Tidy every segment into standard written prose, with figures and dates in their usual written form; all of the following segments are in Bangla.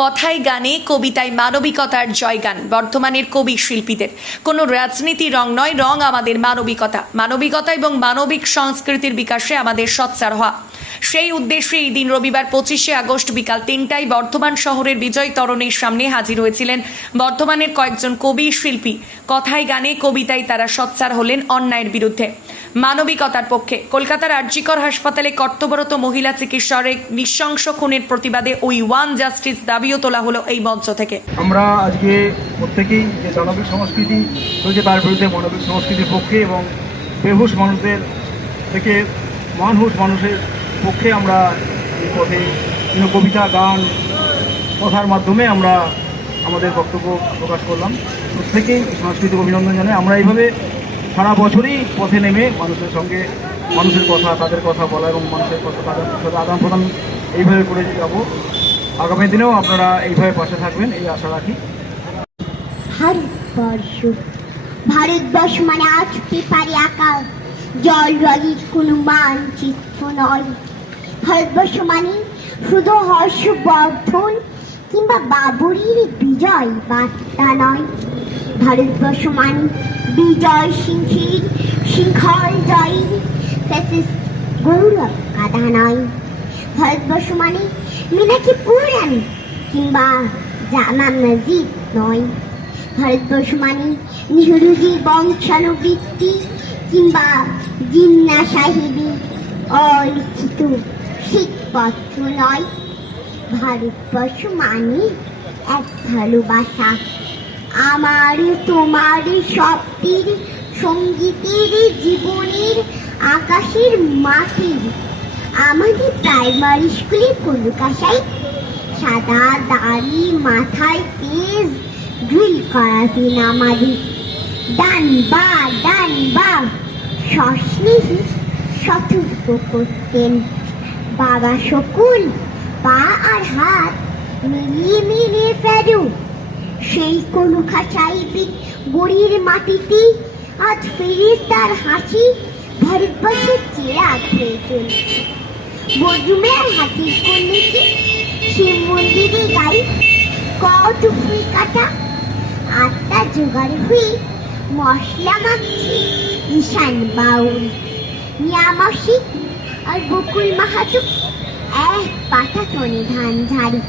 কথায় গানে কবিতায় মানবিকতার জয়গান বর্তমানের কবি শিল্পীদের। কোনো রাজনীতি রং নয়, রং আমাদের মানবিকতা। মানবিকতা এবং মানবিক সংস্কৃতির বিকাশে আমাদের সোচ্চার হওয়া। সেই উদ্দেশ্যে এই দিন রবিবার 25শে আগস্ট বিকাল 3টায় বর্ধমান শহরের বিজয় তরণীর সামনে হাজির হয়েছিলেন বর্ধমানের কয়েকজন কবি শিল্পী। কথায় গানে কবিতায় তারা সোচ্চার হলেন অন্যায়ের বিরুদ্ধে, মানবিকতার পক্ষে। কলকাতার আরজিকর হাসপাতালে কর্তব্যরত মহিলা চিকিৎসকের নৃশংস খুনের প্রতিবাদে ওই ওয়ান জাস্টিস দাবিও তোলা হলো এই মঞ্চ থেকে। আমরা আজকে প্রত্যেকেই যে দানবিক সংস্কৃতি রয়েছে তার বিরুদ্ধে মানবিক সংস্কৃতির পক্ষে এবং বেহুশ মানুষদের থেকে মানুষ মানুষের পক্ষে আমরা এই পথে কবিতা গান কথার মাধ্যমে আমরা আমাদের বক্তব্য প্রকাশ করলাম। প্রত্যেকেই সাংস্কৃতিক অভিনন্দন জানাই। আমরা এইভাবে সারা বছরই পথে নেমে মানুষের সঙ্গে মানুষের কথা, তাদের কথা বলা এবং মানুষের কথা তাদের সাথে আদান প্রদান এইভাবে করে যাব। আগামী দিনেও আপনারা এইভাবে পাশে থাকবেন এই আশা রাখি। ভারতবর্ষ মানে আজ পেপারে আঁকা জল রঙের কোনো মানচিত্র নয়। ভারতবর্ষ মানে শুধু হর্ষবর্ধন কিংবা বাবরের বিজয় বার্তা নয়। ভারতবর্ষ মানে বিজয় সিংহের সিংহল জয়ের গৌরব গাথা নয়। ভারতবর্ষ মানে মিনাকি পুরাণ কিংবা জামা মসজিদ নয়। ভারতবর্ষ মানে নেহরুজির বংশানুবৃত্তি কিংবা জিন্না সাহেবের অলিখিত শ্বেতপত্র নয়। ভারতবর্ষ মানে এক ভালোবাসা, আমার তোমার স্বপ্নের সঙ্গীতের জীবনের আকাশের মাটির। আমাদের প্রাইমারি স্কুলে কলকাতায় সাদা দাড়ি মাথায় তেজ ড্রিল করাতেন আমাদের। ডান বা সস্নেহী সতর্ক করতেন। বাবা সকল পা আর হাত মিলিয়ে ফেলো। সেই কলকা সাহেবের গড়ির মাটিতে আজ ফেরেশতার হাসি ভারতবর্ষের চেরাগ হয়ে চলছে। বজুমের হাতির কন্যাকে শিব মন্দিরে গাই কত ফুল কাটা। আটটা জোগাড় হয়ে মশলা মাখছি ঈশান বাউল, নিয়ামসিক আর বকুল মাহাতো এক পাতা টনে ধান ঝাড়ি।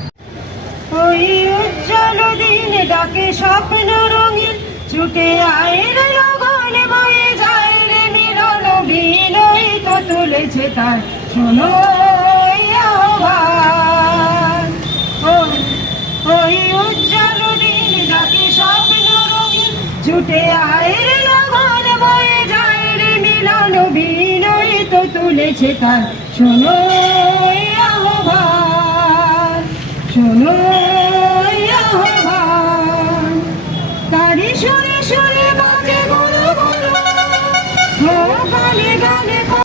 ওই উজ্জ্বল দিনে ডাকে স্বপ্ন রঙিন ছুটে আয়ের লগন বয়ে যায় রে মিলন বিনয় তো তুলেছে তার শোনো আহ্বান। ওই উজ্জ্বল দিনে ডাকে স্বপ্ন রঙিন ছুটে আয়ের লগন বয়ে যায় রে মিলন বিনয় তো তুলেছে তার শোনো আহ্বান, শোনো আহ্বান। তারি সুরে সুরে